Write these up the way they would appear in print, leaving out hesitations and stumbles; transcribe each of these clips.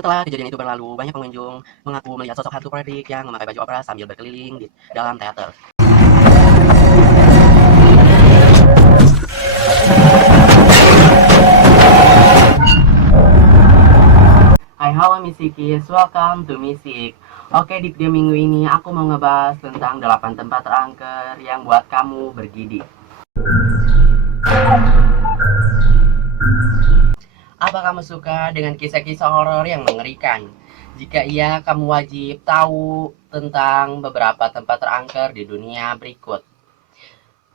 Setelah kejadian itu berlalu, banyak pengunjung mengaku melihat sosok hantu Frederick yang memakai baju opera sambil berkeliling di dalam teater. Hai, halo Misikis, welcome to Misik. Oke, di video minggu ini aku mau ngebahas tentang 8 tempat terangker yang buat kamu bergidik. Apa kamu suka dengan kisah-kisah horor yang mengerikan? Jika iya, kamu wajib tahu tentang beberapa tempat terangker di dunia berikut.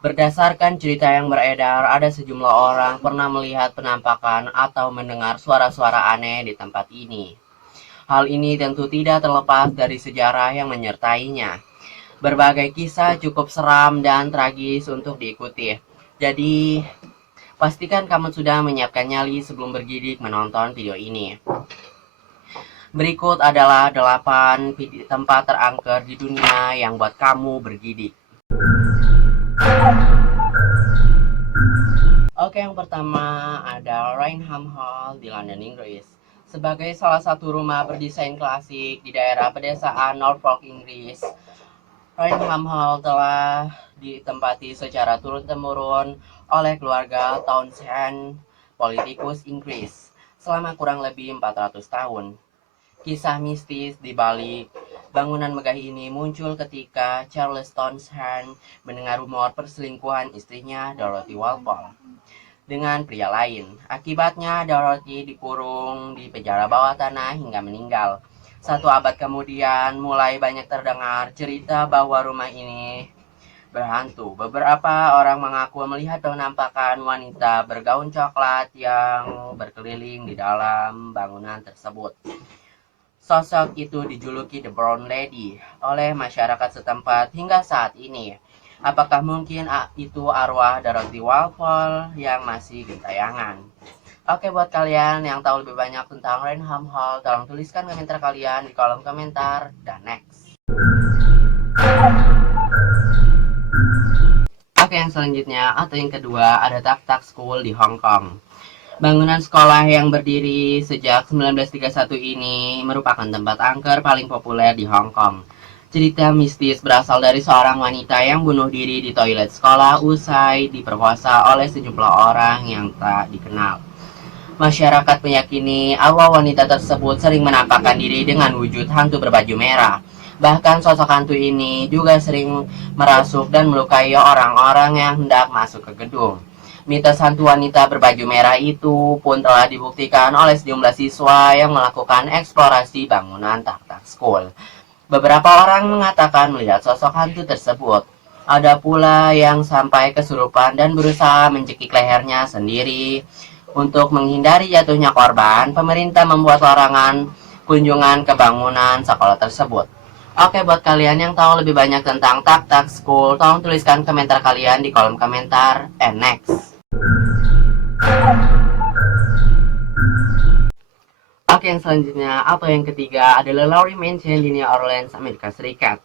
Berdasarkan cerita yang beredar, ada sejumlah orang pernah melihat penampakan atau mendengar suara-suara aneh di tempat ini. Hal ini tentu tidak terlepas dari sejarah yang menyertainya. Berbagai kisah cukup seram dan tragis untuk diikuti. Jadi, pastikan kamu sudah menyiapkan nyali sebelum bergidik menonton video ini. Berikut adalah 8 tempat terangker di dunia yang buat kamu bergidik. Oke, yang pertama ada Rainham Hall di London, Inggris. Sebagai salah satu rumah berdesain klasik di daerah pedesaan Norfolk, Inggris, Rainham Hall telah ditempati secara turun-temurun oleh keluarga Townshend, politikus Inggris, selama kurang lebih 400 tahun. Kisah mistis di balik bangunan megah ini muncul ketika Charles Townshend mendengar rumor perselingkuhan istrinya Dorothy Walpole dengan pria lain. Akibatnya Dorothy dikurung di penjara bawah tanah hingga meninggal. 1 abad kemudian mulai banyak terdengar cerita bahwa rumah ini berhantu. Beberapa orang mengaku melihat penampakan wanita bergaun coklat yang berkeliling di dalam bangunan tersebut. Sosok itu dijuluki The Brown Lady oleh masyarakat setempat hingga saat ini. Apakah mungkin itu arwah Dorothy Walpole yang masih gentayangan? Oke, buat kalian yang tahu lebih banyak tentang Rainham Hall, tolong tuliskan komentar kalian di kolom komentar. Dan next. Oke, yang selanjutnya atau yang kedua ada Tak Tak School di Hong Kong. Bangunan sekolah yang berdiri sejak 1931 ini merupakan tempat angker paling populer di Hong Kong. Cerita mistis berasal dari seorang wanita yang bunuh diri di toilet sekolah usai diperkosa oleh sejumlah orang yang tak dikenal. Masyarakat meyakini arwah wanita tersebut sering menampakkan diri dengan wujud hantu berbaju merah. Bahkan sosok hantu ini juga sering merasuk dan melukai orang-orang yang hendak masuk ke gedung. Mitos hantu wanita berbaju merah itu pun telah dibuktikan oleh sejumlah siswa yang melakukan eksplorasi bangunan Tak Tak School. Beberapa orang mengatakan melihat sosok hantu tersebut. Ada pula yang sampai kesurupan dan berusaha mencekik lehernya sendiri. Untuk menghindari jatuhnya korban, pemerintah membuat larangan kunjungan ke bangunan sekolah tersebut. Oke, buat kalian yang tahu lebih banyak tentang Tak Tak School, tolong tuliskan komentar kalian di kolom komentar. And next. Oke, yang selanjutnya atau yang ketiga adalah Lowry Mansion di New Orleans, Amerika Serikat.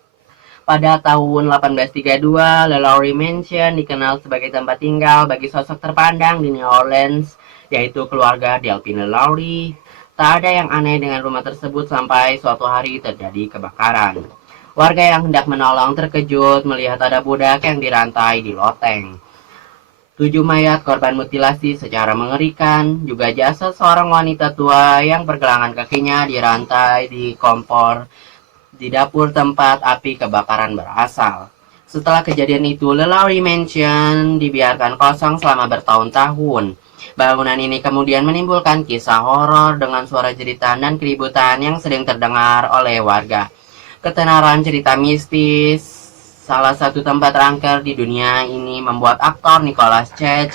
Pada tahun 1832, Lowry Mansion dikenal sebagai tempat tinggal bagi sosok terpandang di New Orleans, yaitu keluarga Delphine Lowry. Tak ada yang aneh dengan rumah tersebut sampai suatu hari terjadi kebakaran. Warga yang hendak menolong terkejut melihat ada budak yang dirantai di loteng. 7 mayat korban mutilasi secara mengerikan, juga jasad seorang wanita tua yang pergelangan kakinya dirantai di kompor di dapur tempat api kebakaran berasal. Setelah kejadian itu, Lowry Mansion dibiarkan kosong selama bertahun-tahun. Bangunan ini kemudian menimbulkan kisah horor dengan suara jeritan dan keributan yang sering terdengar oleh warga. Ketenaran cerita mistis salah satu tempat terangker di dunia ini membuat aktor Nicolas Cage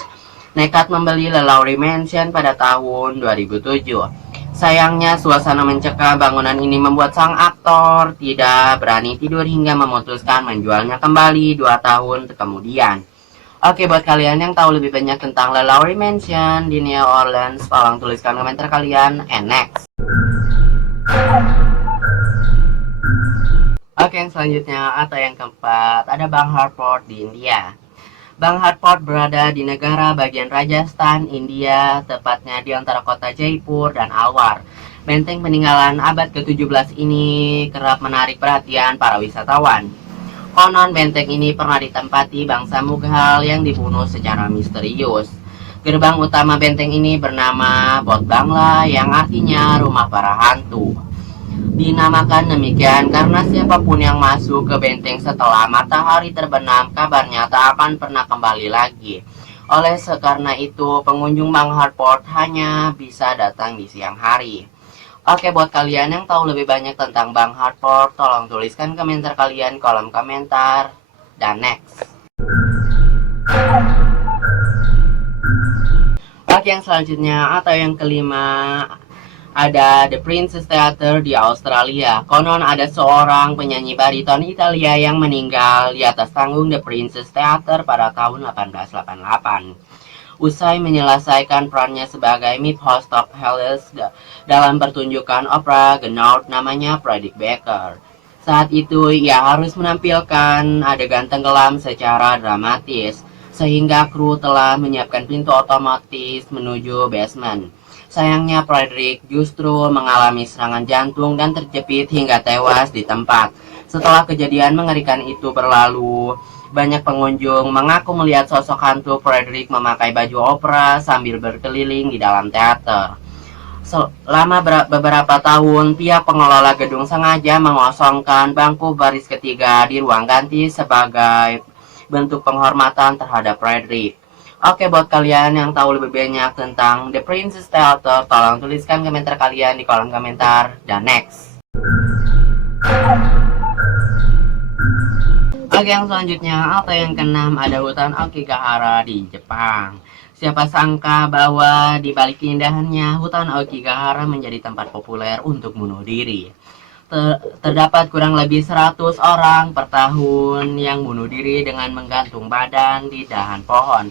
nekat membeli Lowry Mansion pada tahun 2007. Sayangnya, suasana mencekam bangunan ini membuat sang aktor tidak berani tidur hingga memutuskan menjualnya kembali 2 tahun kemudian. Oke, buat kalian yang tahu lebih banyak tentang Lowry Mansion di New Orleans, tolong tuliskan komentar kalian. And next. Oke, yang selanjutnya atau yang keempat ada Bang Hartford di India. Bang Hartford berada di negara bagian Rajasthan, India, tepatnya di antara kota Jaipur dan Alwar. Benteng peninggalan abad ke-17 ini kerap menarik perhatian para wisatawan. Konon benteng ini pernah ditempati bangsa Mughal yang dibunuh secara misterius. Gerbang utama benteng ini bernama Bot Bangla yang artinya rumah para hantu. Dinamakan demikian karena siapapun yang masuk ke benteng setelah matahari terbenam kabarnya tak akan pernah kembali lagi. Oleh karena itu, pengunjung Bang Harport hanya bisa datang di siang hari. Oke, buat kalian yang tahu lebih banyak tentang Bang Hartford, tolong tuliskan komentar kalian kolom komentar. Dan next. Oke, yang selanjutnya atau yang kelima ada The Princess Theatre di Australia. Konon ada seorang penyanyi bariton Italia yang meninggal di atas panggung The Princess Theatre pada tahun 1888. Usai menyelesaikan perannya sebagai Miss Host of Hellas dalam pertunjukan opera Genoud namanya Frederick Baker. Saat itu ia harus menampilkan adegan tenggelam secara dramatis, sehingga kru telah menyiapkan pintu otomatis menuju basement. Sayangnya Frederick justru mengalami serangan jantung dan terjepit hingga tewas di tempat. Setelah kejadian mengerikan itu berlalu, banyak pengunjung mengaku melihat sosok hantu Frederick memakai baju opera sambil berkeliling di dalam teater. Selama beberapa tahun, pihak pengelola gedung sengaja mengosongkan bangku baris ketiga di ruang ganti sebagai bentuk penghormatan terhadap Frederick. Oke, buat kalian yang tahu lebih banyak tentang The Princess Theatre, tolong tuliskan komentar kalian di kolom komentar. Dan next. Oke, yang selanjutnya atau yang keenam ada hutan Aokigahara di Jepang. Siapa sangka bahwa di balik keindahannya, hutan Aokigahara menjadi tempat populer untuk bunuh diri. Terdapat kurang lebih 100 orang per tahun yang bunuh diri dengan menggantung badan di dahan pohon.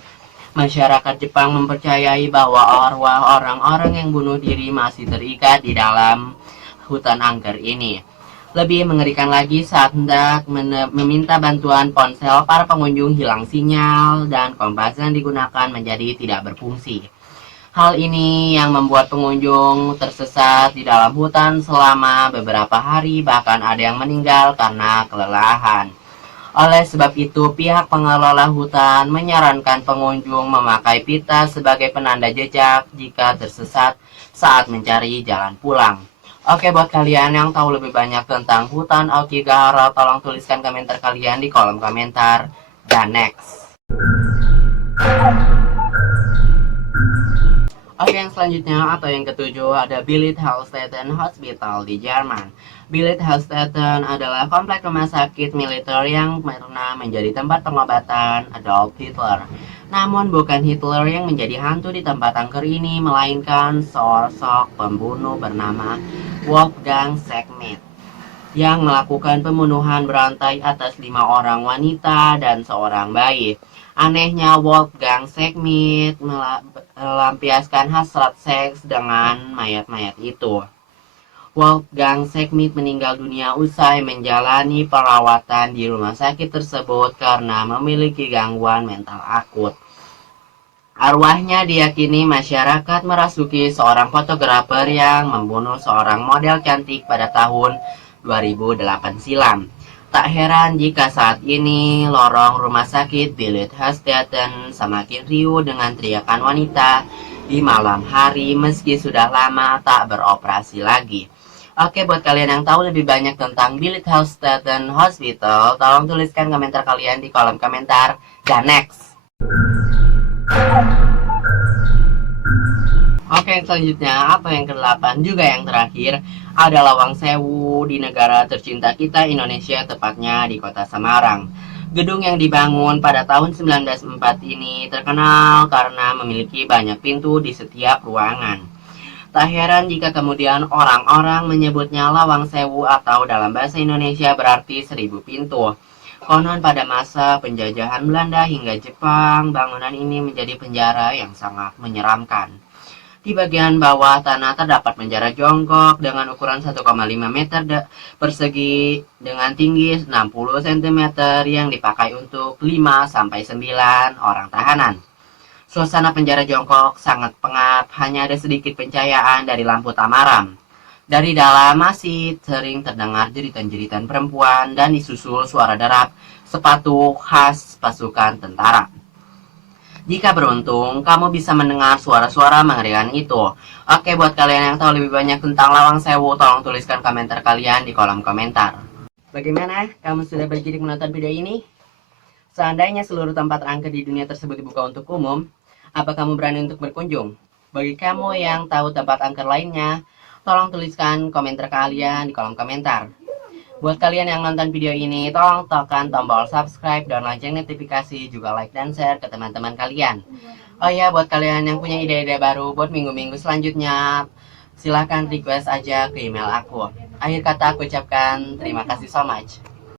Masyarakat Jepang mempercayai bahwa arwah orang-orang yang bunuh diri masih terikat di dalam hutan angker ini. Lebih mengerikan lagi saat hendak meminta bantuan ponsel para pengunjung hilang sinyal dan kompas yang digunakan menjadi tidak berfungsi. Hal ini yang membuat pengunjung tersesat di dalam hutan selama beberapa hari, bahkan ada yang meninggal karena kelelahan. Oleh sebab itu, pihak pengelola hutan menyarankan pengunjung memakai pita sebagai penanda jejak jika tersesat saat mencari jalan pulang. Oke, buat kalian yang tahu lebih banyak tentang hutan Aokigahara, tolong tuliskan komentar kalian di kolom komentar. Dan next. Oke, yang selanjutnya atau yang ketujuh ada Billith-Hallstatten Hospital di Jerman. Billith-Hallstatten adalah kompleks rumah sakit militer yang pernah menjadi tempat pengobatan Adolf Hitler. Namun bukan Hitler yang menjadi hantu di tempat angker ini, melainkan sosok pembunuh bernama Wolfgang Seckmidt yang melakukan pembunuhan berantai atas 5 orang wanita dan seorang bayi. Anehnya, Wolfgang Seckmidt melampiaskan hasrat seks dengan mayat-mayat itu. Wolfgang Seckmidt meninggal dunia usai menjalani perawatan di rumah sakit tersebut karena memiliki gangguan mental akut. Arwahnya diyakini masyarakat merasuki seorang fotografer yang membunuh seorang model cantik pada tahun 2008 silam. Tak heran jika saat ini lorong rumah sakit Billith-Hallstatten semakin riuh dengan teriakan wanita di malam hari meski sudah lama tak beroperasi lagi. Oke, buat kalian yang tahu lebih banyak tentang Billith-Hallstatten Hospital, tolong tuliskan komentar kalian di kolom komentar. Dan next. Oke, selanjutnya atau yang ke-8 juga yang terakhir ada Lawang Sewu di negara tercinta kita Indonesia, tepatnya di kota Semarang. Gedung yang dibangun pada tahun 1904 ini terkenal karena memiliki banyak pintu di setiap ruangan. Tak heran jika kemudian orang-orang menyebutnya Lawang Sewu atau dalam bahasa Indonesia berarti 1000 pintu. Konon pada masa penjajahan Belanda hingga Jepang, bangunan ini menjadi penjara yang sangat menyeramkan. Di bagian bawah tanah terdapat penjara jongkok dengan ukuran 1,5 meter persegi dengan tinggi 60 cm yang dipakai untuk 5-9 orang tahanan. Suasana penjara jongkok sangat pengap, hanya ada sedikit pencahayaan dari lampu tamaram. Dari dalam masjid sering terdengar jeritan-jeritan perempuan dan disusul suara derap sepatu khas pasukan tentara. Jika beruntung, kamu bisa mendengar suara-suara mengerikan itu. Oke, buat kalian yang tahu lebih banyak tentang Lawang Sewu, tolong tuliskan komentar kalian di kolom komentar. Bagaimana? Kamu sudah bergidik menonton video ini? Seandainya seluruh tempat angker di dunia tersebut dibuka untuk umum, apa kamu berani untuk berkunjung? Bagi kamu yang tahu tempat angker lainnya, tolong tuliskan komentar kalian di kolom komentar. Buat kalian yang nonton video ini, tolong tekan tombol subscribe dan lonceng notifikasi, juga like dan share ke teman-teman kalian. Oh ya, buat kalian yang punya ide-ide baru buat minggu-minggu selanjutnya, silahkan request aja ke email aku. Akhir kata aku ucapkan terima kasih so much.